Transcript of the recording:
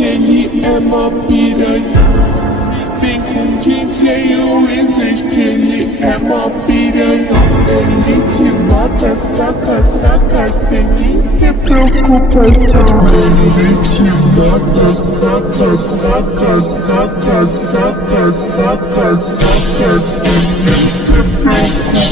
que ele é mó piranha. Vem com DJ Wizard que ele é mó piranha. Ele te mata, saca, saca, sem nem ter preocupação. Ele te mata, saca, saca, saca, saca, saca, saca, sem nem ter preocupação.